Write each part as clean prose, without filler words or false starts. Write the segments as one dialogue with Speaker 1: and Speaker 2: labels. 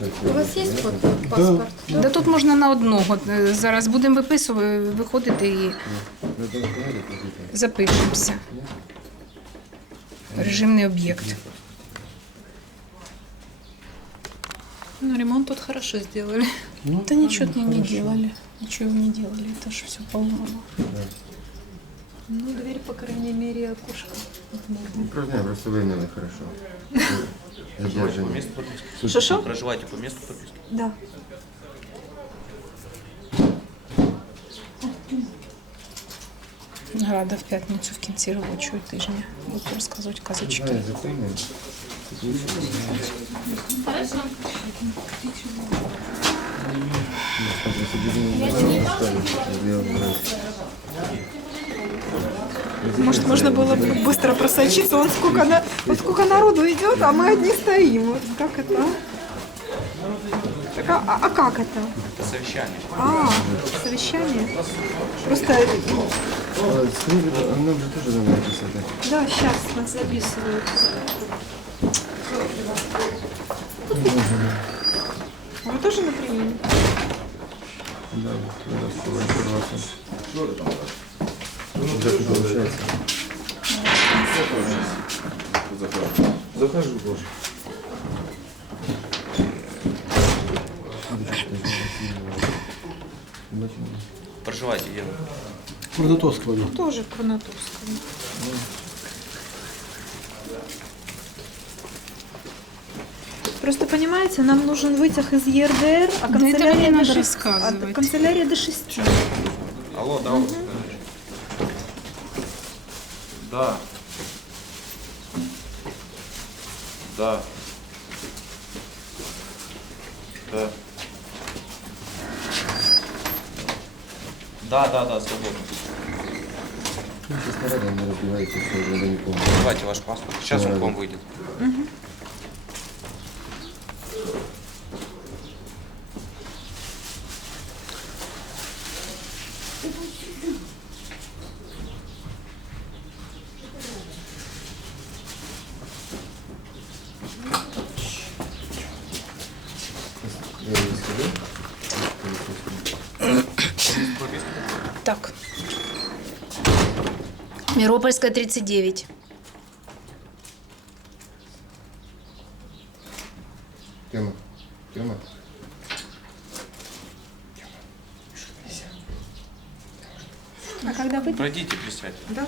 Speaker 1: У вас є фото, паспорт?
Speaker 2: Да тут можна на одного. Зараз будемо виходити і запишемося. Режимний об'єкт.
Speaker 3: Ну, ремонт тут хорошо сделали.
Speaker 2: Да ничего не делали. Ничего не делали. Это же все поломано.
Speaker 3: Ну, дверь, по крайней мере, окошко.
Speaker 4: Просто вымыли хорошо. Задержанные.
Speaker 3: Что-что?
Speaker 5: Проживаете по месту прописки?
Speaker 3: Да.
Speaker 2: Рада в п'ятницю в кінці робочого тижня. Буду розказувати казочки.
Speaker 3: Может, можно было бы быстро просочиться. Вот сколько народу идет, а мы одни стоим. Вот как это? Так, а как это?
Speaker 5: Это совещание.
Speaker 3: Совещание. Просто,
Speaker 4: Нам же тоже надо написать.
Speaker 3: да, сейчас нас записывают. Вы тоже на приеме?
Speaker 4: Да, получается. Захожу тоже.
Speaker 5: Проживаете где?
Speaker 6: Курнатовского, да.
Speaker 3: Тоже Курнатовского. Просто понимаете, нам нужен вытяг из ЕРДР, а
Speaker 2: Да это мне надо
Speaker 3: а
Speaker 2: рассказывать.
Speaker 3: канцелярия до 6.
Speaker 5: Алло, да. Да. Да. Да. Да, свободно.
Speaker 4: Сейчас нарядом не разбивайте, все, я не помню.
Speaker 5: Давайте ваш паспорт. Сейчас он к вам выйдет.
Speaker 4: Я не скажу.
Speaker 2: Так. Миропольская, 39.
Speaker 4: Тема.
Speaker 3: А когда вы?
Speaker 5: Пройдите, присядьте.
Speaker 3: Да.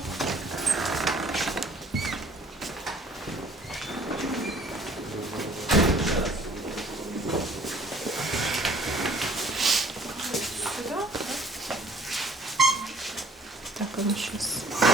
Speaker 2: Так, а ну сейчас.